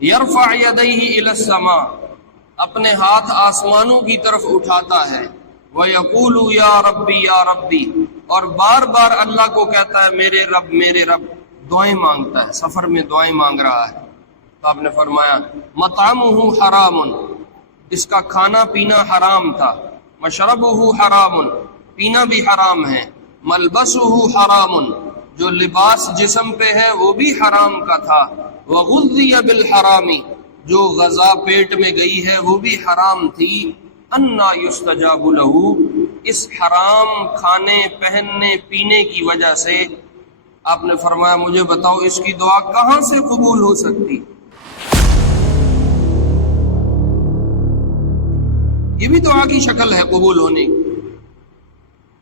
یرفع یدیہ الی السماء، اپنے ہاتھ آسمانوں کی طرف اٹھاتا ہے، وَيَقُولُ یا ربی یا ربی، اور بار بار اللہ کو کہتا ہے میرے رب میرے رب، دعائیں مانگتا ہے، سفر میں دعائیں مانگ رہا ہے۔ تو آپ نے فرمایا مطعمہ حرام، اس کا کھانا پینا حرام تھا، مشربہ حرام، پینا بھی حرام ہے، ملبسہ حرام، جو لباس جسم پہ ہے وہ بھی حرام کا تھا، وغذی بالحرام، جو غذا پیٹ میں گئی ہے وہ بھی حرام تھی، انا یستجاب لہ، اس حرام کھانے پہننے پینے کی وجہ سے آپ نے فرمایا مجھے بتاؤ اس کی دعا کہاں سے قبول ہو سکتی؟ یہ بھی دعا کی شکل ہے قبول ہونے کی۔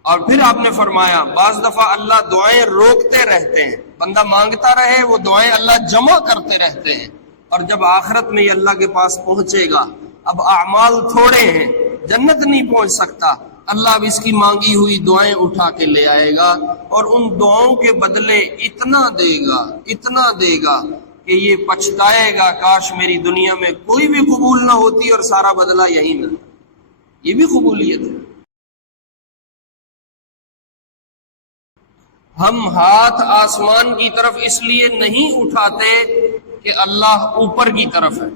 اور پھر آپ نے فرمایا بعض دفعہ اللہ دعائیں روکتے رہتے ہیں، بندہ مانگتا رہے وہ دعائیں اللہ جمع کرتے رہتے ہیں، اور جب آخرت میں یہ اللہ کے پاس پہنچے گا، اب اعمال تھوڑے ہیں، جنت نہیں پہنچ سکتا، اللہ اب اس کی مانگی ہوئی دعائیں اٹھا کے لے آئے گا، اور ان دعاؤں کے بدلے اتنا دے گا کہ یہ پچھتائے گا کاش میری دنیا میں کوئی بھی قبول نہ ہوتی اور سارا بدلہ یہی ملتا۔ یہ بھی قبولیت ہے۔ ہم ہاتھ آسمان کی طرف اس لیے نہیں اٹھاتے کہ اللہ اوپر کی طرف ہے۔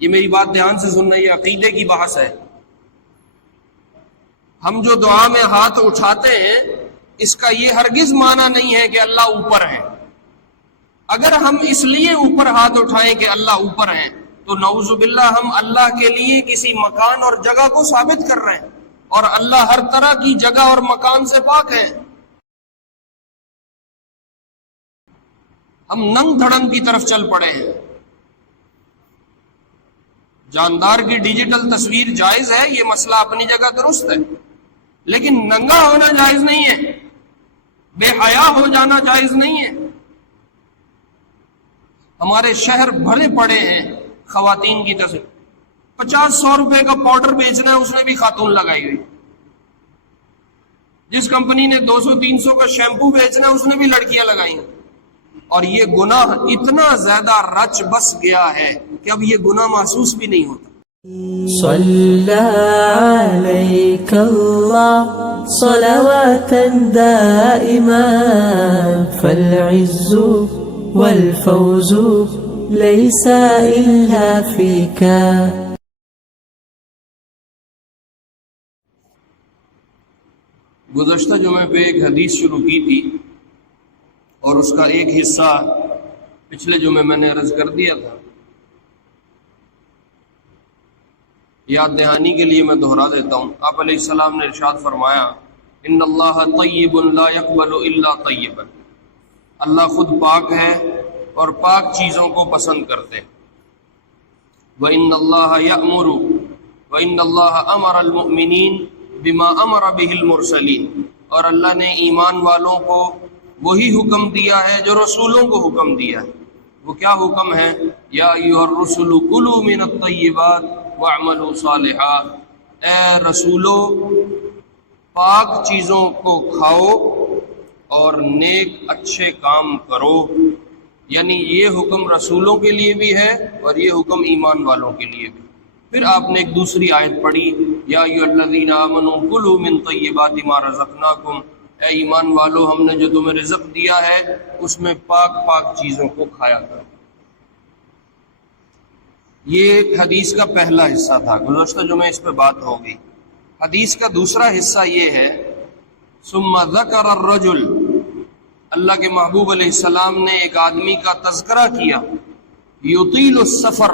یہ میری بات دھیان سے سننا، یہ عقیدے کی بحث ہے۔ ہم جو دعا میں ہاتھ اٹھاتے ہیں اس کا یہ ہرگز معنی نہیں ہے کہ اللہ اوپر ہے۔ اگر ہم اس لیے اوپر ہاتھ اٹھائیں کہ اللہ اوپر ہیں تو نعوذ باللہ ہم اللہ کے لیے کسی مکان اور جگہ کو ثابت کر رہے ہیں، اور اللہ ہر طرح کی جگہ اور مکان سے پاک ہے۔ ہم ننگ دھڑنگ کی طرف چل پڑے ہیں۔ جاندار کی ڈیجیٹل تصویر جائز ہے، یہ مسئلہ اپنی جگہ درست ہے، لیکن ننگا ہونا جائز نہیں ہے، بے حیا ہو جانا جائز نہیں ہے۔ ہمارے شہر بھرے پڑے ہیں خواتین کی تصویر، 50-100 روپے کا پاؤڈر بیچنا ہے اس نے بھی خاتون لگائی ہوئی، جس کمپنی نے 200-300 کا شیمپو بیچنا ہے اس نے بھی لڑکیاں لگائی ہیں، اور یہ گناہ اتنا زیادہ رچ بس گیا ہے کہ اب یہ گناہ محسوس بھی نہیں ہوتا۔ صلی علیک اللہ صلواتا دائما فالعز والفوز ليس إلا فيك۔ گزشتہ جمعے پہ ایک حدیث شروع کی تھی اور اس کا ایک حصہ پچھلے جمعے میں نے عرض کر دیا تھا، یاد دہانی کے لیے میں دہرا دیتا ہوں۔ آپ علیہ السلام نے ارشاد فرمایا ان اللہ طیب لا يقبل الا طیبا، اللہ خود پاک ہے اور پاک چیزوں کو پسند کرتے ہیں۔ وَإِنَّ اللَّهَ يَأْمُرُ وَإِنَّ اللَّهَ أَمَرَ الْمُؤْمِنِينَ بِمَا أَمَرَ بِهِ الْمُرْسَلِينَ، اور اللہ نے ایمان والوں کو وہی حکم دیا ہے جو رسولوں کو حکم دیا ہے۔ وہ کیا حکم ہے؟ یا ایھا الرسل کلوا من الطیبات واعملوا صالحا، اے رسولو پاک چیزوں کو کھاؤ اور نیک اچھے کام کرو۔ یعنی یہ حکم رسولوں کے لیے بھی ہے اور یہ حکم ایمان والوں کے لیے بھی۔ پھر آپ نے ایک دوسری آیت پڑھی یا ایھا الذین آمنوا کلوا من طیبات ما رزقناکم، اے ایمان والو ہم نے جو تمہیں رزق دیا ہے اس میں پاک پاک چیزوں کو کھایا کرو۔ یہ حدیث کا پہلا حصہ تھا، گزشتہ جمعہ اس پہ بات ہو گئی۔ حدیث کا دوسرا حصہ یہ ہے ثم ذکر الرجل، اللہ کے محبوب علیہ السلام نے ایک آدمی کا تذکرہ کیا، یطیل السفر،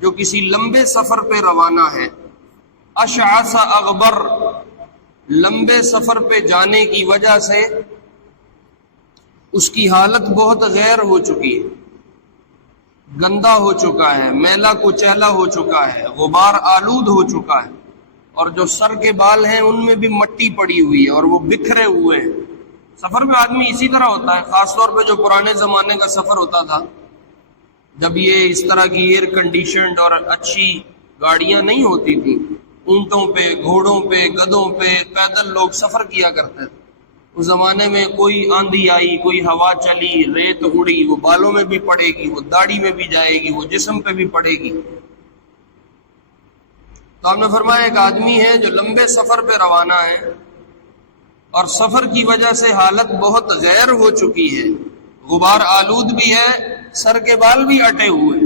جو کسی لمبے سفر پہ روانہ ہے، اشعث اغبر، لمبے سفر پہ جانے کی وجہ سے اس کی حالت بہت غیر ہو چکی ہے، گندا ہو چکا ہے، میلا کچیلا ہو چکا ہے، غبار آلود ہو چکا ہے، اور جو سر کے بال ہیں ان میں بھی مٹی پڑی ہوئی ہے اور وہ بکھرے ہوئے ہیں۔ سفر میں آدمی اسی طرح ہوتا ہے، خاص طور پہ جو پرانے زمانے کا سفر ہوتا تھا، جب یہ اس طرح کی ایئر کنڈیشنڈ اور اچھی گاڑیاں نہیں ہوتی تھیں، اونٹوں پہ، گھوڑوں پہ، گدھوں پہ پیدل لوگ سفر کیا کرتے تھے، اس زمانے میں کوئی آندھی آئی، کوئی ہوا چلی، ریت اڑی، وہ بالوں میں بھی پڑے گی، وہ داڑھی میں بھی جائے گی، وہ جسم پہ بھی پڑے گی۔ تو آپ نے فرمایا ایک آدمی ہے جو لمبے سفر پہ روانہ ہے اور سفر کی وجہ سے حالت بہت غیر ہو چکی ہے، غبار آلود بھی ہے، سر کے بال بھی اٹے ہوئے،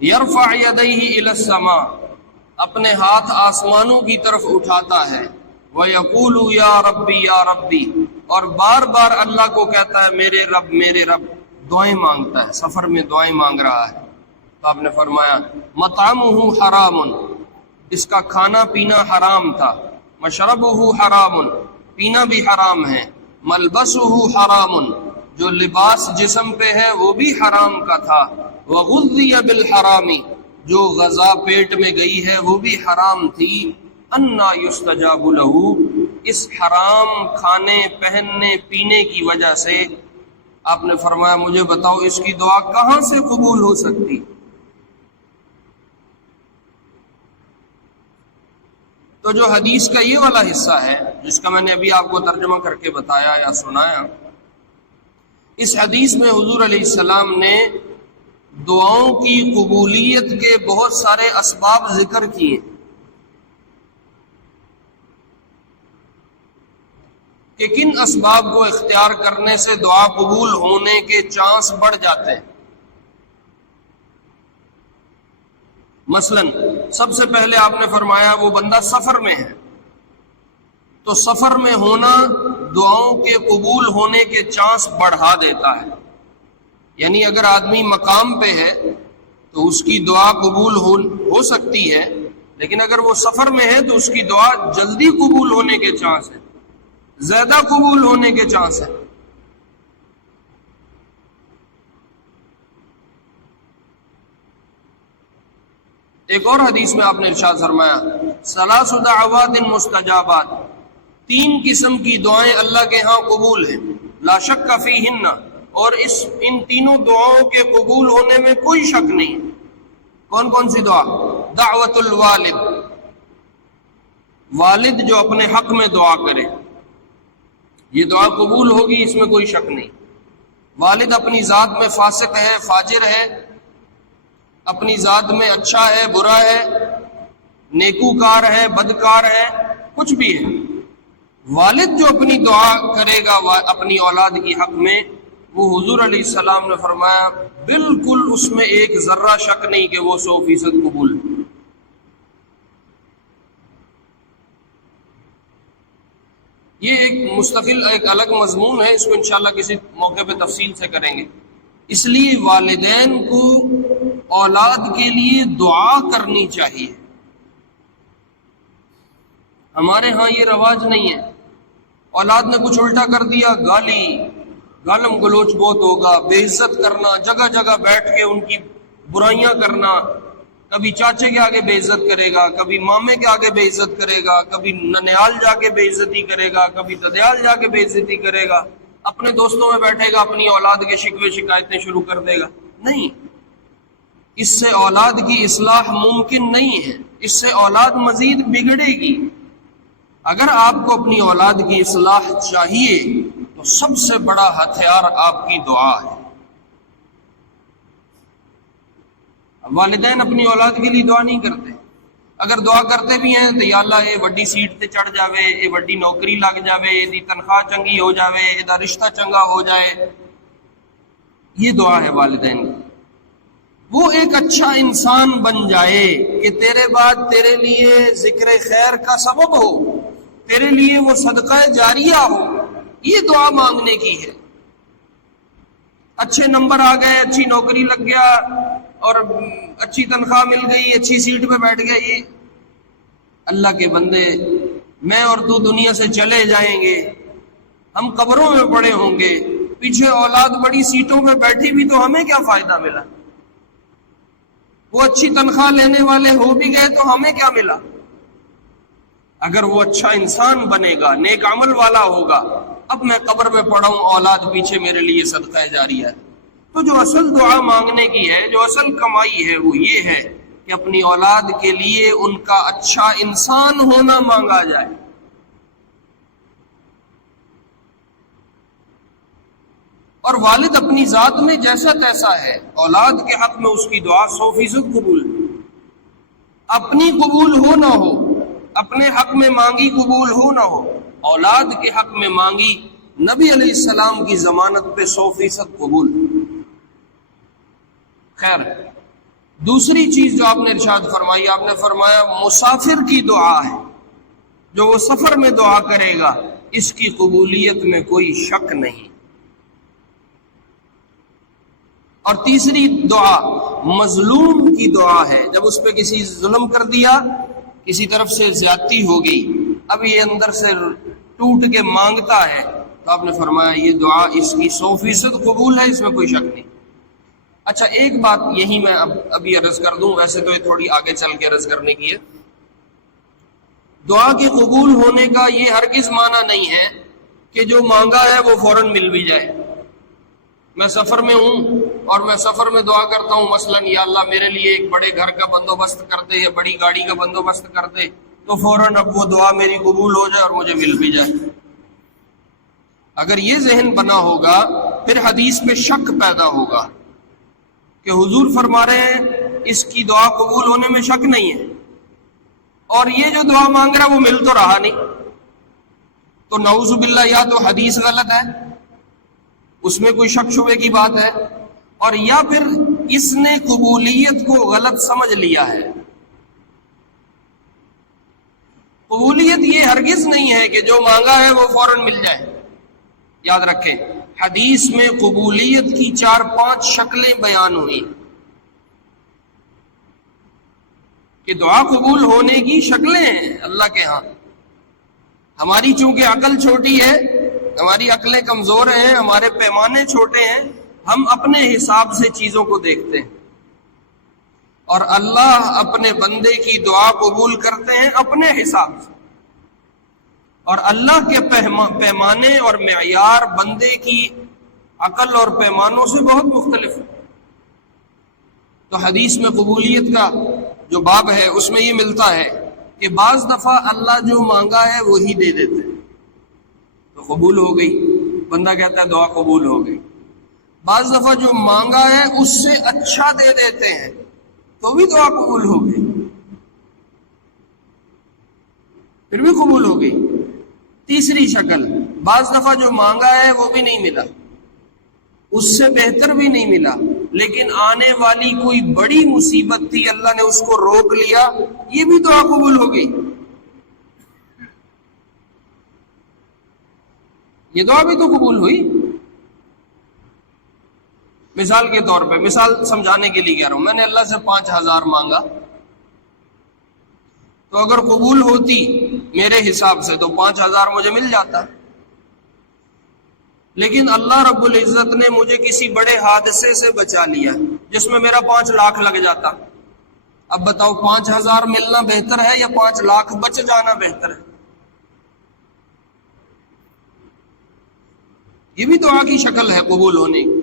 یرفع یدیہ الی السماء، اپنے ہاتھ آسمانوں کی طرف اٹھاتا ہے، وَيَقُولُ یا ربی یا ربی، اور بار بار اللہ کو کہتا ہے میرے رب میرے رب، دعائیں مانگتا ہے، سفر میں دعائیں مانگ رہا ہے۔ تو آپ نے فرمایا مطعمہ حرام، اس کا کھانا پینا حرام تھا، مشربہ حرام، پینا بھی حرام ہے، ملبسہ حرام، جو لباس جسم پہ ہے وہ بھی حرام کا تھا، وغذی بالحرام، جو غذا پیٹ میں گئی ہے وہ بھی حرام تھی، انا یستجاب لہ، اس حرام کھانے پہننے پینے کی وجہ سے آپ نے فرمایا مجھے بتاؤ اس کی دعا کہاں سے قبول ہو سکتی؟ تو جو حدیث کا یہ والا حصہ ہے جس کا میں نے ابھی آپ کو ترجمہ کر کے بتایا یا سنایا، اس حدیث میں حضور علیہ السلام نے دعاؤں کی قبولیت کے بہت سارے اسباب ذکر کیے کہ کن اسباب کو اختیار کرنے سے دعا قبول ہونے کے چانس بڑھ جاتے ہیں۔ مثلا سب سے پہلے آپ نے فرمایا وہ بندہ سفر میں ہے، تو سفر میں ہونا دعاؤں کے قبول ہونے کے چانس بڑھا دیتا ہے، یعنی اگر آدمی مقام پہ ہے تو اس کی دعا قبول ہو سکتی ہے، لیکن اگر وہ سفر میں ہے تو اس کی دعا جلدی قبول ہونے کے چانس ہے، زیادہ قبول ہونے کے چانس ہے۔ ایک اور حدیث میں آپ نے ارشاد فرمایا ثلاث دعوات مستجابات، تین قسم کی دعائیں اللہ کے ہاں قبول ہیں، لا شک فیہن، اور ان تینوں دعاؤں کے قبول ہونے میں کوئی شک نہیں۔ کون کون سی دعا؟ دعوت الوالد، والد جو اپنے حق میں دعا کرے یہ دعا قبول ہوگی، اس میں کوئی شک نہیں۔ والد اپنی ذات میں فاسق ہے، فاجر ہے، اپنی ذات میں اچھا ہے، برا ہے، نیکوکار ہے، بدکار ہے، کچھ بھی ہے، والد جو اپنی دعا کرے گا اپنی اولاد کی حق میں، وہ حضور علیہ السلام نے فرمایا بالکل اس میں ایک ذرہ شک نہیں کہ وہ 100% قبول ہے۔ یہ ایک مستقل ایک الگ مضمون ہے، اس کو انشاءاللہ کسی موقع پہ تفصیل سے کریں گے۔ اس لیے والدین کو اولاد کے لیے دعا کرنی چاہیے۔ ہمارے ہاں یہ رواج نہیں ہے، اولاد نے کچھ الٹا کر دیا گالی گالم گلوچ بہت ہوگا، بے عزت کرنا، جگہ جگہ بیٹھ کے ان کی برائیاں کرنا، کبھی چاچے کے آگے بے عزت کرے گا، کبھی مامے کے آگے بے عزت کرے گا، کبھی ننیال جا کے بے عزتی کرے گا، کبھی ددیال جا کے بے عزتی کرے گا، اپنے دوستوں میں بیٹھے گا اپنی اولاد کے شکوے شکایتیں شروع کر دے گا۔ نہیں، اس سے اولاد کی اصلاح ممکن نہیں ہے، اس سے اولاد مزید بگڑے گی۔ اگر آپ کو اپنی اولاد کی اصلاح چاہیے تو سب سے بڑا ہتھیار آپ کی دعا ہے۔ والدین اپنی اولاد کے لیے دعا نہیں کرتے، اگر دعا کرتے بھی ہیں تو یا اللہ یہ وڈی سیٹ تے چڑھ جاوے، یہ وڈی نوکری لگ جاوے، یہ تنخواہ چنگی ہو جاوے، یہ رشتہ چنگا ہو جائے، یہ دعا ہے والدین کی۔ وہ ایک اچھا انسان بن جائے کہ تیرے بعد تیرے لیے ذکر خیر کا سبب ہو، تیرے لیے وہ صدقہ جاریہ ہو، یہ دعا مانگنے کی ہے۔ اچھے نمبر آ گئے، اچھی نوکری لگ گیا اور اچھی تنخواہ مل گئی، اچھی سیٹ پہ بیٹھ گیا، یہ اللہ کے بندے میں اور تو دنیا سے چلے جائیں گے، ہم قبروں میں پڑے ہوں گے، پیچھے اولاد بڑی سیٹوں پہ بیٹھی بھی تو ہمیں کیا فائدہ ملا؟ وہ اچھی تنخواہ لینے والے ہو بھی گئے تو ہمیں کیا ملا؟ اگر وہ اچھا انسان بنے گا، نیک عمل والا ہوگا، اب میں قبر میں پڑا ہوں، اولاد پیچھے میرے لیے صدقہ جاریہ ہے۔ تو جو اصل دعا مانگنے کی ہے، جو اصل کمائی ہے، وہ یہ ہے کہ اپنی اولاد کے لیے ان کا اچھا انسان ہونا مانگا جائے۔ اور والد اپنی ذات میں جیسا تیسا ہے، اولاد کے حق میں اس کی دعا 100% قبول، اپنی قبول ہو نہ ہو، اپنے حق میں مانگی قبول ہو نہ ہو، اولاد کے حق میں مانگی نبی علیہ السلام کی ضمانت پہ 100% قبول۔ خیر، دوسری چیز جو آپ نے ارشاد فرمائی، آپ نے فرمایا مسافر کی دعا ہے، جو وہ سفر میں دعا کرے گا اس کی قبولیت میں کوئی شک نہیں۔ اور تیسری دعا مظلوم کی دعا ہے، جب اس پہ کسی ظلم کر دیا، کسی طرف سے زیادتی ہو گئی، اب یہ اندر سے ٹوٹ کے مانگتا ہے، تو آپ نے فرمایا یہ دعا اس کی 100% قبول ہے، اس میں کوئی شک نہیں۔ اچھا، ایک بات یہی میں ابھی عرض کر دوں، ویسے تو یہ تھوڑی آگے چل کے عرض کرنے کی ہے۔ دعا کے قبول ہونے کا یہ ہرگز معنی نہیں ہے کہ جو مانگا ہے وہ فوراً مل بھی جائے۔ میں سفر میں ہوں اور میں سفر میں دعا کرتا ہوں، مثلا یا اللہ میرے لیے ایک بڑے گھر کا بندوبست کر دے یا بڑی گاڑی کا بندوبست کر دے، تو فوراً اب وہ دعا میری قبول ہو جائے اور مجھے مل بھی جائے۔ اگر یہ ذہن بنا ہوگا پھر حدیث میں شک پیدا ہوگا کہ حضور فرما رہے ہیں اس کی دعا قبول ہونے میں شک نہیں ہے، اور یہ جو دعا مانگ رہا ہے وہ مل تو رہا نہیں، تو نعوذ باللہ یا تو حدیث غلط ہے، اس میں کوئی شک شبے کی بات ہے، اور یا پھر اس نے قبولیت کو غلط سمجھ لیا ہے۔ قبولیت یہ ہرگز نہیں ہے کہ جو مانگا ہے وہ فوراً مل جائے۔ یاد رکھیں، حدیث میں قبولیت کی 4-5 شکلیں بیان ہوئی کہ دعا قبول ہونے کی شکلیں ہیں اللہ کے ہاں۔ ہماری چونکہ عقل چھوٹی ہے، ہماری عقلیں کمزور ہیں، ہمارے پیمانے چھوٹے ہیں، ہم اپنے حساب سے چیزوں کو دیکھتے ہیں، اور اللہ اپنے بندے کی دعا قبول کرتے ہیں اپنے حساب سے، اور اللہ کے پیمانے اور معیار بندے کی عقل اور پیمانوں سے بہت مختلف ہے۔ تو حدیث میں قبولیت کا جو باب ہے اس میں یہ ملتا ہے کہ بعض دفعہ اللہ جو مانگا ہے وہی دے دیتے ہیں تو قبول ہو گئی، بندہ کہتا ہے دعا قبول ہو گئی۔ بعض دفعہ جو مانگا ہے اس سے اچھا دے دیتے ہیں تو بھی دعا قبول ہو گئی، پھر بھی قبول ہو گئی۔ تیسری شکل، بعض دفعہ جو مانگا ہے وہ بھی نہیں ملا، اس سے بہتر بھی نہیں ملا، لیکن آنے والی کوئی بڑی مصیبت تھی، اللہ نے اس کو روک لیا، یہ بھی دعا قبول ہو گئی۔ یہ دعا بھی تو قبول ہوئی۔ مثال کے طور پہ، مثال سمجھانے کے لیے کہہ رہا ہوں، میں نے اللہ سے 5000 مانگا، تو اگر قبول ہوتی میرے حساب سے تو 5000 مجھے مل جاتا، لیکن اللہ رب العزت نے مجھے کسی بڑے حادثے سے بچا لیا جس میں میرا 5 لاکھ لگ جاتا۔ اب بتاؤ 5000 ملنا بہتر ہے یا 5 لاکھ بچ جانا بہتر ہے؟ یہ بھی دعا کی شکل ہے قبول ہونے کی۔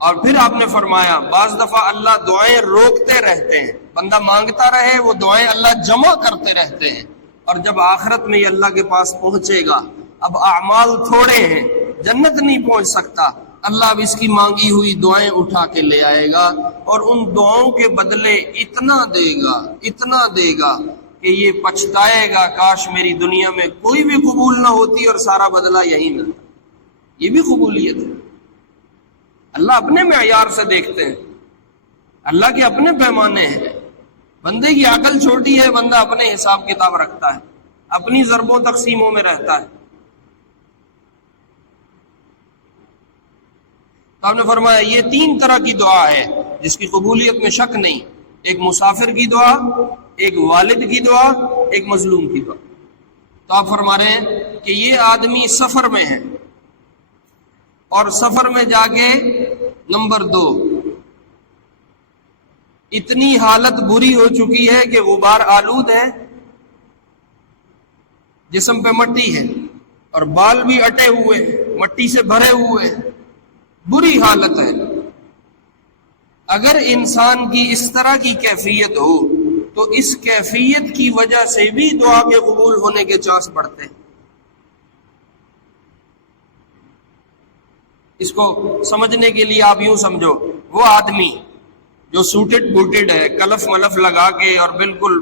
اور پھر آپ نے فرمایا بعض دفعہ اللہ دعائیں روکتے رہتے ہیں، بندہ مانگتا رہے، وہ دعائیں اللہ جمع کرتے رہتے ہیں، اور جب آخرت میں یہ اللہ کے پاس پہنچے گا، اب اعمال تھوڑے ہیں، جنت نہیں پہنچ سکتا، اللہ اب اس کی مانگی ہوئی دعائیں اٹھا کے لے آئے گا، اور ان دعاؤں کے بدلے اتنا دے گا کہ یہ پچھتائے گا کاش میری دنیا میں کوئی بھی قبول نہ ہوتی اور سارا بدلہ یہی ملتا۔ یہ بھی قبولیت ہے۔ اللہ اپنے معیار سے دیکھتے ہیں، اللہ کے اپنے پیمانے ہیں، بندے کی عقل چھوٹی ہے، بندہ اپنے حساب کتاب رکھتا ہے، اپنی ضربوں تقسیموں میں رہتا ہے۔ تو آپ نے فرمایا یہ 3 طرح کی دعا ہے جس کی قبولیت میں شک نہیں، ایک مسافر کی دعا، ایک والد کی دعا، ایک مظلوم کی دعا۔ تو آپ فرما رہے ہیں کہ یہ آدمی سفر میں ہے، اور سفر میں جا کے نمبر 2 اتنی حالت بری ہو چکی ہے کہ غبار آلود ہے، جسم پہ مٹی ہے اور بال بھی اٹے ہوئے، مٹی سے بھرے ہوئے، بری حالت ہے۔ اگر انسان کی اس طرح کی کیفیت ہو تو اس کیفیت کی وجہ سے بھی دعا کے قبول ہونے کے چانس بڑھتے ہیں۔ اس کو سمجھنے کے لیے آپ یوں سمجھو، وہ آدمی جو سوٹڈ بوٹڈ ہے، کلف ملف لگا کے اور بالکل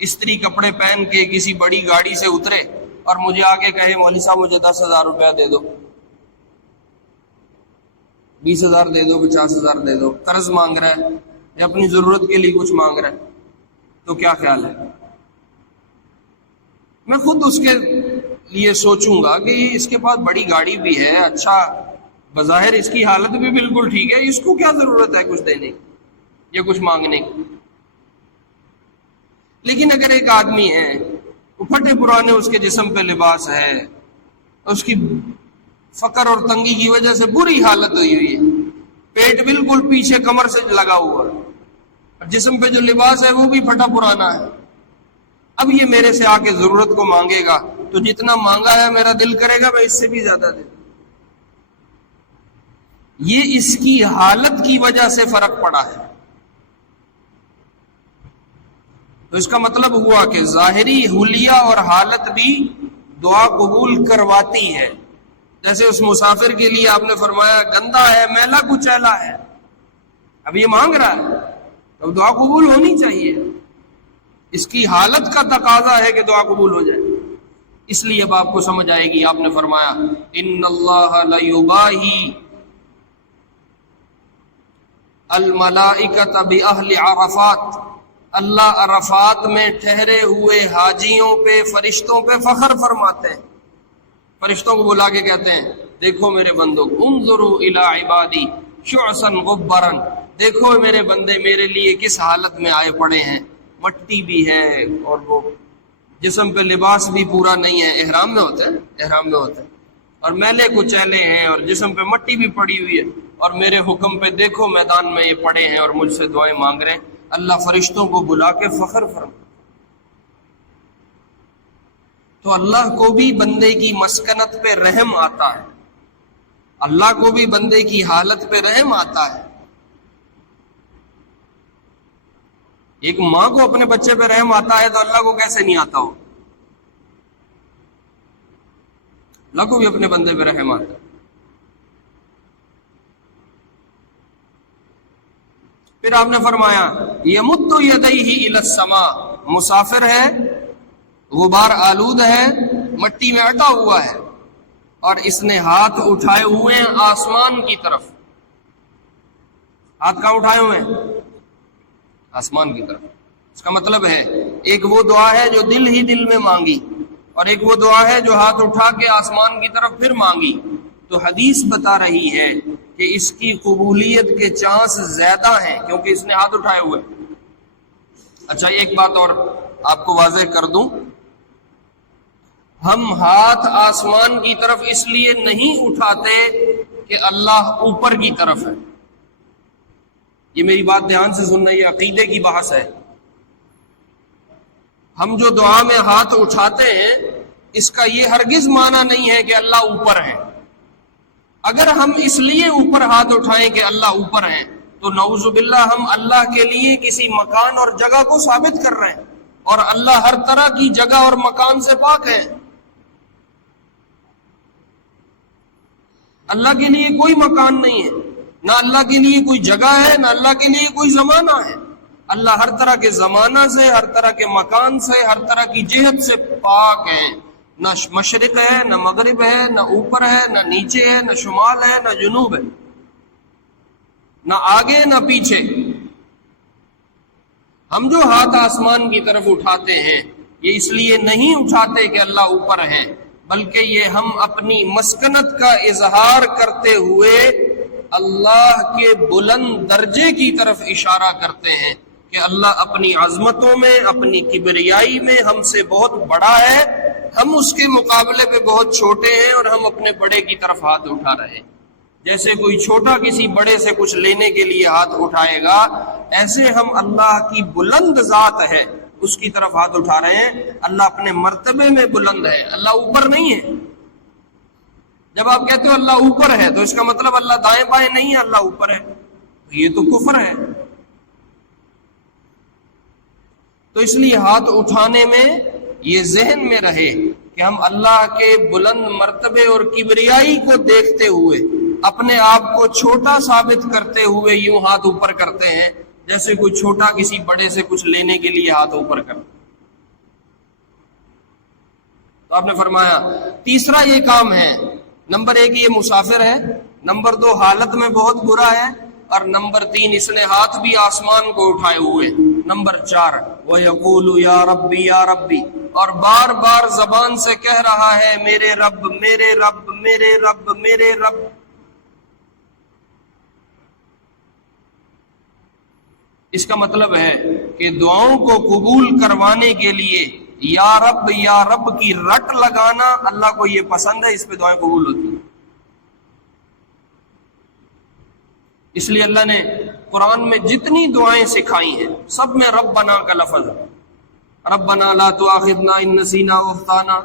استری کپڑے پہن کے کسی بڑی گاڑی سے اترے اور مجھے آ کے کہے مولوی صاحب مجھے 10,000 روپیہ دے دو، 20,000 دے دو، 50,000 دے دو، قرض مانگ رہا ہے یا اپنی ضرورت کے لیے کچھ مانگ رہا ہے، تو کیا خیال ہے؟ میں خود اس کے لیے سوچوں گا کہ اس کے پاس بڑی گاڑی بھی ہے، اچھا بظاہر اس کی حالت بھی بالکل ٹھیک ہے، اس کو کیا ضرورت ہے کچھ دینے کی یا کچھ مانگنے کی؟ لیکن اگر ایک آدمی ہے، وہ پھٹے پرانے اس کے جسم پہ لباس ہے، اس کی فقر اور تنگی کی وجہ سے بری حالت ہوئی ہے، پیٹ بالکل پیچھے کمر سے لگا ہوا ہے، اور جسم پہ جو لباس ہے وہ بھی پھٹا پرانا ہے، اب یہ میرے سے آ کے ضرورت کو مانگے گا تو جتنا مانگا ہے میرا دل کرے گا میں اس سے بھی زیادہ دے دوں۔ یہ اس کی حالت کی وجہ سے فرق پڑا ہے۔ تو اس کا مطلب ہوا کہ ظاہری حلیہ اور حالت بھی دعا قبول کرواتی ہے۔ جیسے اس مسافر کے لیے آپ نے فرمایا گندا ہے، میلا کچیلا ہے، اب یہ مانگ رہا ہے تو دعا قبول ہونی چاہیے، اس کی حالت کا تقاضا ہے کہ دعا قبول ہو جائے۔ اس لیے اب آپ کو سمجھ آئے گی، آپ نے فرمایا ان اللہ لیباہی الملائکۃ باہل عرفات، اللہ عرفات میں ٹھہرے ہوئے حاجیوں پہ، فرشتوں پہ فخر فرماتے ہیں۔ فرشتوں کو بلا کے کہتے ہیں دیکھو میرے بندوں، انظروا الی عبادی شعثا غبرا، دیکھو میرے بندے میرے لیے کس حالت میں آئے پڑے ہیں، مٹی بھی ہے اور وہ جسم پہ لباس بھی پورا نہیں ہے، احرام میں ہوتا ہے، احرام میں ہوتا ہے، اور میلے کچیلے ہیں اور جسم پہ مٹی بھی پڑی ہوئی ہے، اور میرے حکم پہ دیکھو میدان میں یہ پڑے ہیں اور مجھ سے دعائیں مانگ رہے ہیں۔ اللہ فرشتوں کو بلا کے فخر فرما۔ تو اللہ کو بھی بندے کی مسکنت پہ رحم آتا ہے، اللہ کو بھی بندے کی حالت پہ رحم آتا ہے۔ ایک ماں کو اپنے بچے پہ رحم آتا ہے تو اللہ کو کیسے نہیں آتا ہو؟ اللہ کو بھی اپنے بندے پہ رحم آتا ہے۔ پھر آپ نے فرمایا یمد یدیہ الی السماء، مسافر ہے، غبار آلود ہے، مٹی میں اٹا ہوا ہے، اور اس نے ہاتھ اٹھائے ہوئے ہیں آسمان کی طرف۔ ہاتھ کہاں اٹھائے ہوئے ہیں؟ آسمان کی طرف۔ اس کا مطلب ہے ایک وہ دعا ہے جو دل ہی دل میں مانگی، اور ایک وہ دعا ہے جو ہاتھ اٹھا کے آسمان کی طرف پھر مانگی۔ تو حدیث بتا رہی ہے کہ اس کی قبولیت کے چانس زیادہ ہیں کیونکہ اس نے ہاتھ اٹھائے ہوئے۔ اچھا ایک بات اور آپ کو واضح کر دوں، ہم ہاتھ آسمان کی طرف اس لیے نہیں اٹھاتے کہ اللہ اوپر کی طرف ہے۔ یہ میری بات دھیان سے سننا، یہ عقیدے کی بحث ہے۔ ہم جو دعا میں ہاتھ اٹھاتے ہیں اس کا یہ ہرگز معنی نہیں ہے کہ اللہ اوپر ہے۔ اگر ہم اس لیے اوپر ہاتھ اٹھائیں کہ اللہ اوپر ہیں تو نعوذ باللہ ہم اللہ کے لیے کسی مکان اور جگہ کو ثابت کر رہے ہیں، اور اللہ ہر طرح کی جگہ اور مکان سے پاک ہے۔ اللہ کے لیے کوئی مکان نہیں ہے، نہ اللہ کے لیے کوئی جگہ ہے، نہ اللہ کے لیے کوئی زمانہ ہے۔ اللہ ہر طرح کے زمانہ سے، ہر طرح کے مکان سے، ہر طرح کی جہت سے پاک ہے۔ نہ مشرق ہے، نہ مغرب ہے، نہ اوپر ہے، نہ نیچے ہے، نہ شمال ہے، نہ جنوب ہے، نہ آگے نہ پیچھے۔ ہم جو ہاتھ آسمان کی طرف اٹھاتے ہیں یہ اس لیے نہیں اٹھاتے کہ اللہ اوپر ہے، بلکہ یہ ہم اپنی مسکنت کا اظہار کرتے ہوئے اللہ کے بلند درجے کی طرف اشارہ کرتے ہیں کہ اللہ اپنی عظمتوں میں، اپنی کبریائی میں ہم سے بہت بڑا ہے، ہم اس کے مقابلے پہ بہت چھوٹے ہیں، اور ہم اپنے بڑے کی طرف ہاتھ اٹھا رہے ہیں۔ جیسے کوئی چھوٹا کسی بڑے سے کچھ لینے کے لیے ہاتھ اٹھائے گا، ایسے ہم اللہ کی بلند ذات ہے اس کی طرف ہاتھ اٹھا رہے ہیں۔ اللہ اپنے مرتبے میں بلند ہے، اللہ اوپر نہیں ہے۔ جب آپ کہتے ہو اللہ اوپر ہے تو اس کا مطلب اللہ دائیں بائیں نہیں ہے، اللہ اوپر ہے، یہ تو کفر ہے۔ تو اس لیے ہاتھ اٹھانے میں یہ ذہن میں رہے کہ ہم اللہ کے بلند مرتبے اور کبریائی کو دیکھتے ہوئے اپنے آپ کو چھوٹا ثابت کرتے ہوئے یوں ہاتھ اوپر کرتے ہیں جیسے کوئی چھوٹا کسی بڑے سے کچھ لینے کے لیے ہاتھ اوپر کرتا۔ تو آپ نے فرمایا تیسرا یہ کام ہے، نمبر 1 یہ مسافر ہے، نمبر 2 حالت میں بہت برا ہے، اور نمبر 3 اس نے ہاتھ بھی آسمان کو اٹھائے ہوئے، نمبر 4 وَيَقُولُ يَا رَبِّي يَا رَبِّي، اور بار بار زبان سے کہہ رہا ہے میرے رب میرے رب میرے رب میرے رب۔ اس کا مطلب ہے کہ دعاؤں کو قبول کروانے کے لیے یا رب کی رٹ لگانا اللہ کو یہ پسند ہے، اس پہ دعائیں قبول ہوتی ہیں۔ اس لیے اللہ نے قرآن میں جتنی دعائیں سکھائی ہیں سب میں ربنا کا لفظ ہے۔ ربنا لا تؤاخذنا ان نسینا واخطانا،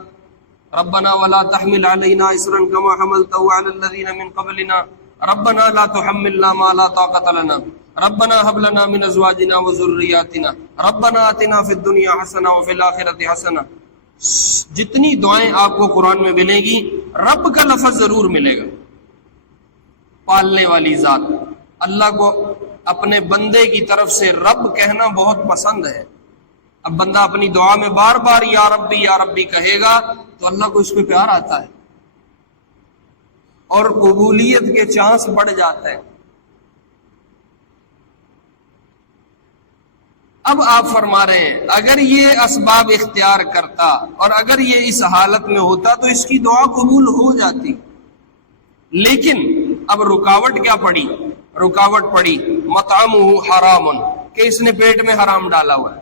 ربنا ولا تحمل علينا اصرا كما حملته على الذين من قبلنا، ربنا لا تحملنا ما لا طاقة لنا، ربنا هب لنا من ازواجنا وذرياتنا، ربنا آتنا في الدنيا حسنة وفي الآخرة حسنة۔ جتنی دعائیں آپ کو قرآن میں ملے گی رب کا لفظ ضرور ملے گا۔ پالنے والی ذات اللہ کو اپنے بندے کی طرف سے رب کہنا بہت پسند ہے۔ اب بندہ اپنی دعا میں بار بار یا ربی کہے گا تو اللہ کو اس پہ پیار آتا ہے اور قبولیت کے چانس بڑھ جاتا ہے۔ اب آپ فرما رہے ہیں اگر یہ اسباب اختیار کرتا اور اگر یہ اس حالت میں ہوتا تو اس کی دعا قبول ہو جاتی، لیکن اب رکاوٹ کیا پڑی؟ رکاوٹ پڑی مطعمہ حرام، کہ اس نے پیٹ میں حرام ڈالا ہوا ہے،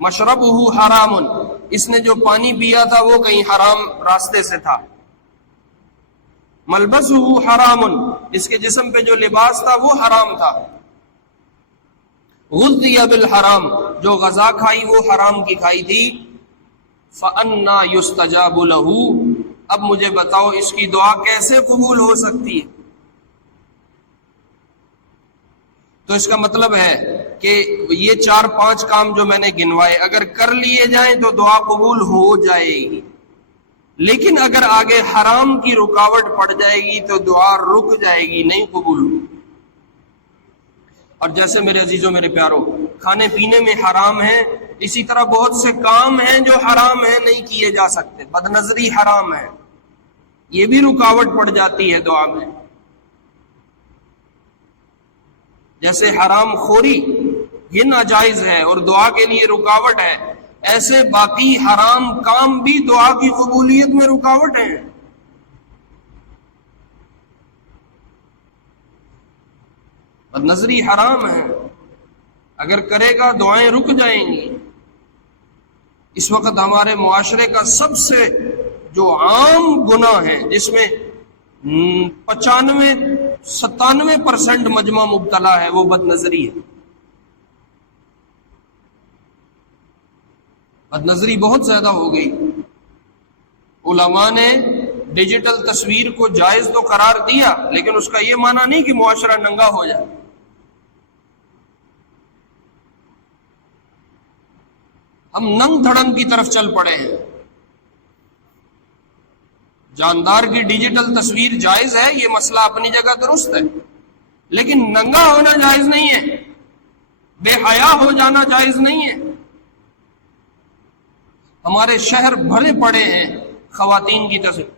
مشربہ حرام، اس نے جو پانی پیا تھا وہ کہیں حرام راستے سے تھا، ملبسہ حرام، اس کے جسم پہ جو لباس تھا وہ حرام تھا، غذی بالحرام، جو غذا کھائی وہ حرام کی کھائی تھی، فأنا یستجاب لہ، اب مجھے بتاؤ اس کی دعا کیسے قبول ہو سکتی ہے؟ تو اس کا مطلب ہے کہ یہ 4-5 کام جو میں نے گنوائے اگر کر لیے جائیں تو دعا قبول ہو جائے گی، لیکن اگر آگے حرام کی رکاوٹ پڑ جائے گی تو دعا رک جائے گی، نہیں قبول ہوگی۔ اور جیسے میرے عزیزوں میرے پیاروں کھانے پینے میں حرام ہے، اسی طرح بہت سے کام ہیں جو حرام ہیں، نہیں کیے جا سکتے، بد نظری حرام ہے، یہ بھی رکاوٹ پڑ جاتی ہے دعا میں۔ جیسے حرام خوری یہ ناجائز ہے اور دعا کے لیے رکاوٹ ہے، ایسے باقی حرام کام بھی دعا کی قبولیت میں رکاوٹ ہیں۔ بد نظری حرام ہے، اگر کرے گا دعائیں رک جائیں گی۔ اس وقت ہمارے معاشرے کا سب سے جو عام گناہ ہے جس میں 95-97% مجمع مبتلا ہے وہ بد نظری ہے۔ بد نظری بہت زیادہ ہو گئی۔ علماء نے ڈیجیٹل تصویر کو جائز تو قرار دیا، لیکن اس کا یہ معنی نہیں کہ معاشرہ ننگا ہو جائے۔ ہم ننگ دھڑنگ کی طرف چل پڑے ہیں۔ جاندار کی ڈیجیٹل تصویر جائز ہے، یہ مسئلہ اپنی جگہ درست ہے، لیکن ننگا ہونا جائز نہیں ہے، بے حیا ہو جانا جائز نہیں ہے۔ ہمارے شہر بھرے پڑے ہیں خواتین کی تصویر،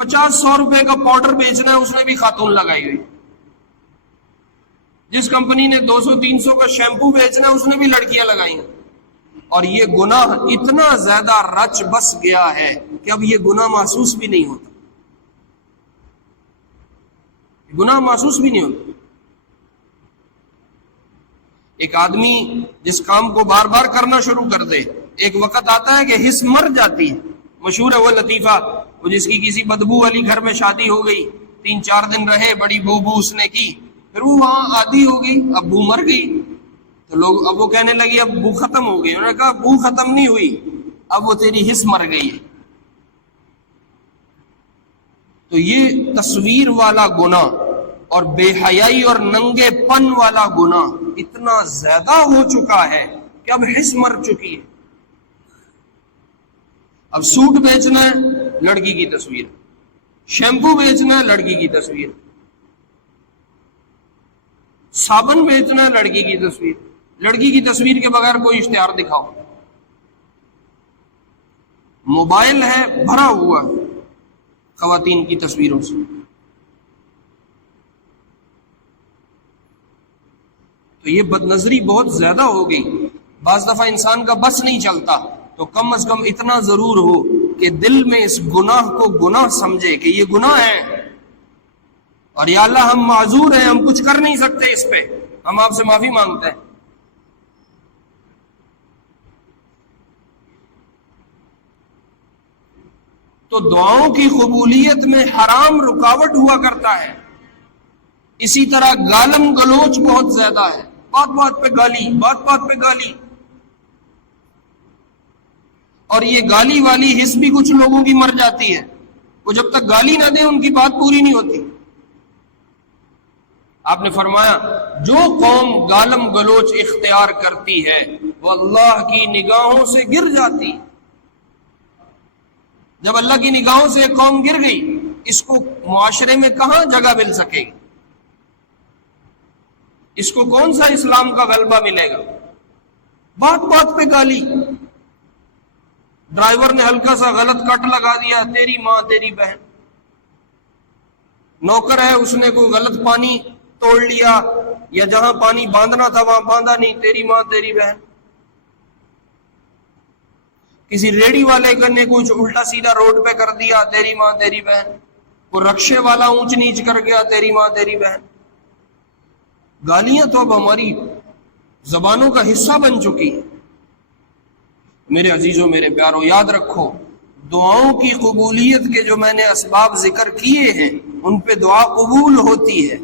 50-100 روپے کا پاؤڈر بیچنا ہے اس نے بھی خاتون لگائی ہوئی، جس کمپنی نے 200-300 کا شیمپو بیچنا ہے اس نے بھی لڑکیاں لگائی ہیں۔ اور یہ گناہ اتنا زیادہ رچ بس گیا ہے کہ اب یہ گناہ محسوس بھی نہیں ہوتا، گناہ محسوس بھی نہیں ہوتا۔ ایک آدمی جس کام کو بار بار کرنا شروع کر دے، ایک وقت آتا ہے کہ حس مر جاتی ہے۔ مشہور ہے وہ لطیفہ، وہ جس کی کسی بدبو والی گھر میں شادی ہو گئی، 3-4 دن رہے، بڑی بو اس نے کی، پھر وہ وہاں عادی ہو گئی، اب بو مر گئی، تو لوگ اب وہ کہنے لگی اب بو ختم ہو گئی۔ انہوں نے کہا بو ختم نہیں ہوئی، اب وہ تیری حس مر گئی ہے۔ تو یہ تصویر والا گناہ اور بے حیائی اور ننگے پن والا گناہ اتنا زیادہ ہو چکا ہے کہ اب حس مر چکی ہے۔ اب سوٹ بیچنا ہے، لڑکی کی تصویر، شیمپو بیچنا ہے لڑکی کی تصویر، صابن بیچنا ہے لڑکی کی تصویر، لڑکی کی تصویر کے بغیر کوئی اشتہار دکھاؤ، موبائل ہے بھرا ہوا خواتین کی تصویروں سے۔ تو یہ بد نظری بہت زیادہ ہو گئی، بعض دفعہ انسان کا بس نہیں چلتا، تو کم از کم اتنا ضرور ہو کہ دل میں اس گناہ کو گناہ سمجھے کہ یہ گناہ ہے، اور یا اللہ ہم معذور ہیں، ہم کچھ کر نہیں سکتے اس پہ، ہم آپ سے معافی مانگتے ہیں۔ تو دعاؤں کی قبولیت میں حرام رکاوٹ ہوا کرتا ہے، اسی طرح گالم گلوچ بہت زیادہ ہے، بات بات پہ گالی، بات بات پہ گالی، اور یہ گالی والی حس بھی کچھ لوگوں کی مر جاتی ہے، وہ جب تک گالی نہ دیں ان کی بات پوری نہیں ہوتی۔ آپ نے فرمایا جو قوم گالم گلوچ اختیار کرتی ہے وہ اللہ کی نگاہوں سے گر جاتی۔ جب اللہ کی نگاہوں سے ایک قوم گر گئی، اس کو معاشرے میں کہاں جگہ مل سکے گی؟ اس کو کون سا اسلام کا غلبہ ملے گا؟ بات بات پہ گالی، ڈرائیور نے ہلکا سا غلط کٹ لگا دیا، تیری ماں تیری بہن، نوکر ہے اس نے کوئی غلط پانی توڑ لیا، یا جہاں پانی باندھنا تھا وہاں باندھا نہیں، تیری ماں تیری بہن، کسی ریڑی والے نے کچھ الٹا سیدھا روڈ پہ کر دیا، تیری ماں تیری بہن، کوئی رکشے والا اونچ نیچ کر گیا، تیری ماں تیری بہن۔ گالیاں تو اب ہماری زبانوں کا حصہ بن چکی ہیں۔ میرے عزیزوں میرے پیاروں، یاد رکھو دعاؤں کی قبولیت کے جو میں نے اسباب ذکر کیے ہیں ان پہ دعا قبول ہوتی ہے،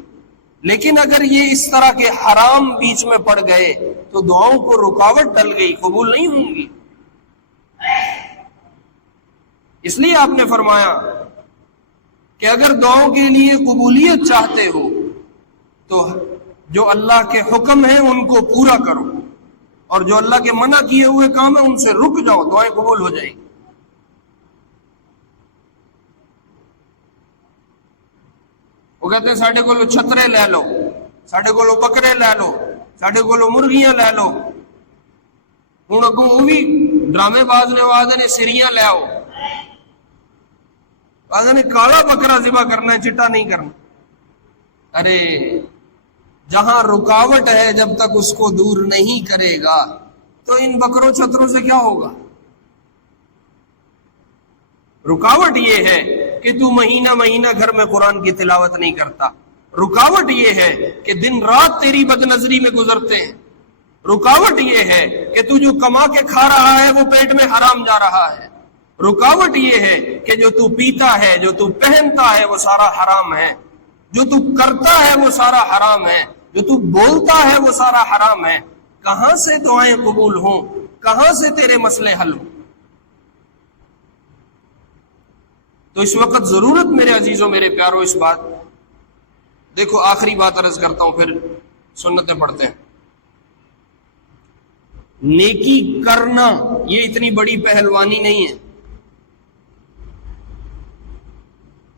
لیکن اگر یہ اس طرح کے حرام بیچ میں پڑ گئے تو دعاؤں کو رکاوٹ ڈل گئی، قبول نہیں ہوں گی۔ اس لیے آپ نے فرمایا کہ اگر دعاؤں کے لیے قبولیت چاہتے ہو تو جو اللہ کے حکم ہیں ان کو پورا کرو، اور جو اللہ کے منع کیے ہوئے کام ہیں ان سے رک جاؤ، دعائیں قبول ہو جائیں گی۔ وہ کہتے ہیں ساڈے کولو چھترے لے لو، ساڈے کولو بکرے لے لو، ساڈے کولو مرغیاں لے لو، ہوں اگوں وہ بھی ڈرامے باز نے آدھے نے سریاں لے آؤ، آدھے نے کالا بکرا ذبح کرنا ہے، چٹا نہیں کرنا۔ ارے جہاں رکاوٹ ہے جب تک اس کو دور نہیں کرے گا تو ان بکروں چھتروں سے کیا ہوگا؟ رکاوٹ یہ ہے کہ تو مہینہ مہینہ گھر میں قرآن کی تلاوت نہیں کرتا، رکاوٹ یہ ہے کہ دن رات تیری بد نظری میں گزرتے ہیں، رکاوٹ یہ ہے کہ تو جو کما کے کھا رہا ہے وہ پیٹ میں حرام جا رہا ہے، رکاوٹ یہ ہے کہ جو تو پیتا ہے، جو تو پہنتا ہے وہ سارا حرام ہے، جو تو کرتا ہے وہ سارا حرام ہے، جو تو بولتا ہے وہ سارا حرام ہے۔ کہاں سے دعائیں قبول ہوں، کہاں سے تیرے مسئلے حل ہوں؟ تو اس وقت ضرورت میرے عزیزوں میرے پیاروں اس بات، دیکھو آخری بات عرض کرتا ہوں پھر سنتیں پڑھتے ہیں۔ نیکی کرنا یہ اتنی بڑی پہلوانی نہیں ہے،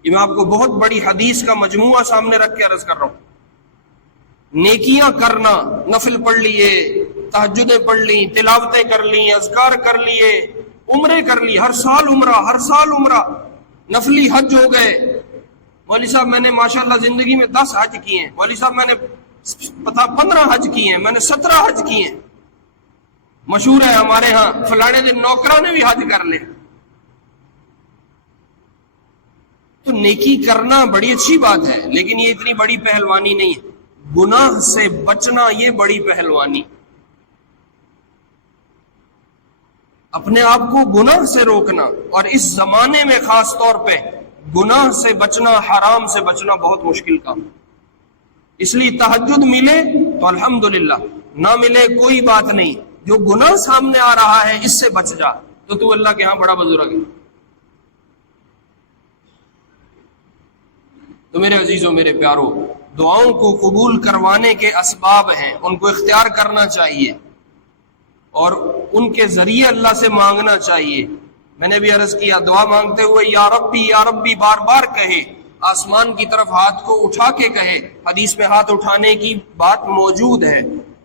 یہ میں آپ کو بہت بڑی حدیث کا مجموعہ سامنے رکھ کے عرض کر رہا ہوں۔ نیکیاں کرنا، نفل پڑھ لیے، تہجدیں پڑھ لی، تلاوتیں کر لی، اذکار کر لیے، عمرے کر لی، ہر سال عمرہ، ہر سال عمرہ، نفلی حج ہو گئے۔ مولوی صاحب میں نے ماشاءاللہ زندگی میں 10 حج کیے ہیں، مولوی صاحب میں نے 15 حج کیے ہیں، میں نے 17 حج کیے ہیں۔ مشہور ہے ہمارے ہاں فلانے دن نوکروں نے بھی حج کر لیا۔ تو نیکی کرنا بڑی اچھی بات ہے، لیکن یہ اتنی بڑی پہلوانی نہیں ہے۔ گناہ سے بچنا یہ بڑی پہلوانی، اپنے آپ کو گناہ سے روکنا، اور اس زمانے میں خاص طور پہ گناہ سے بچنا، حرام سے بچنا بہت مشکل کام۔ اس لیے تہجد ملے تو الحمدللہ، نہ ملے کوئی بات نہیں، جو گناہ سامنے آ رہا ہے اس سے بچ جا تو اللہ کے ہاں بڑا بزرگ ہے۔ تو میرے عزیزوں میرے پیاروں، دعاؤں کو قبول کروانے کے اسباب ہیں، ان کو اختیار کرنا چاہیے اور ان کے ذریعے اللہ سے مانگنا چاہیے۔ میں نے بھی عرض کیا دعا مانگتے ہوئے یا ربی بار بار کہے، آسمان کی طرف ہاتھ کو اٹھا کے کہے۔ حدیث میں ہاتھ اٹھانے کی بات موجود ہے،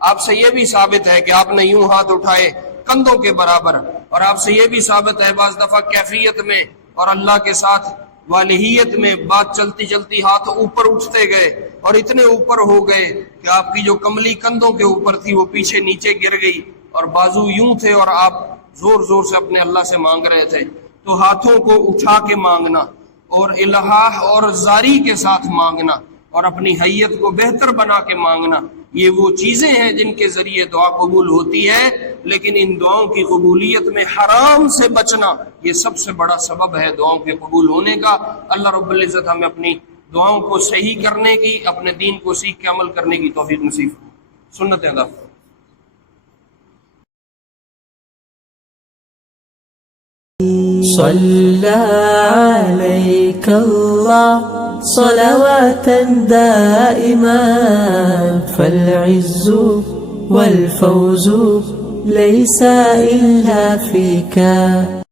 آپ سے یہ بھی ثابت ہے کہ آپ نے یوں ہاتھ اٹھائے کندھوں کے برابر، اور آپ سے یہ بھی ثابت ہے بعض دفعہ کیفیت میں اور اللہ کے ساتھ والہیت میں بات چلتی چلتی ہاتھ اوپر اٹھتے گئے اور اتنے اوپر ہو گئے کہ آپ کی جو کملی کندھوں کے اوپر تھی وہ پیچھے نیچے گر گئی اور بازو یوں تھے اور آپ زور زور سے اپنے اللہ سے مانگ رہے تھے۔ تو ہاتھوں کو اٹھا کے مانگنا اور الہا اور زاری کے ساتھ مانگنا اور اپنی حیت کو بہتر بنا کے مانگنا، یہ وہ چیزیں ہیں جن کے ذریعے دعا قبول ہوتی ہے، لیکن ان دعاؤں کی قبولیت میں حرام سے بچنا یہ سب سے بڑا سبب ہے دعاؤں کے قبول ہونے کا۔ اللہ رب العزت ہمیں اپنی دعاؤں کو صحیح کرنے کی، اپنے دین کو سیکھ کے عمل کرنے کی توفیق نصیب فرمائے۔ سنتیں ادا فرمائے۔ صلى عليك الله صلواتا دائما فالعز والفوز ليس إلا فيك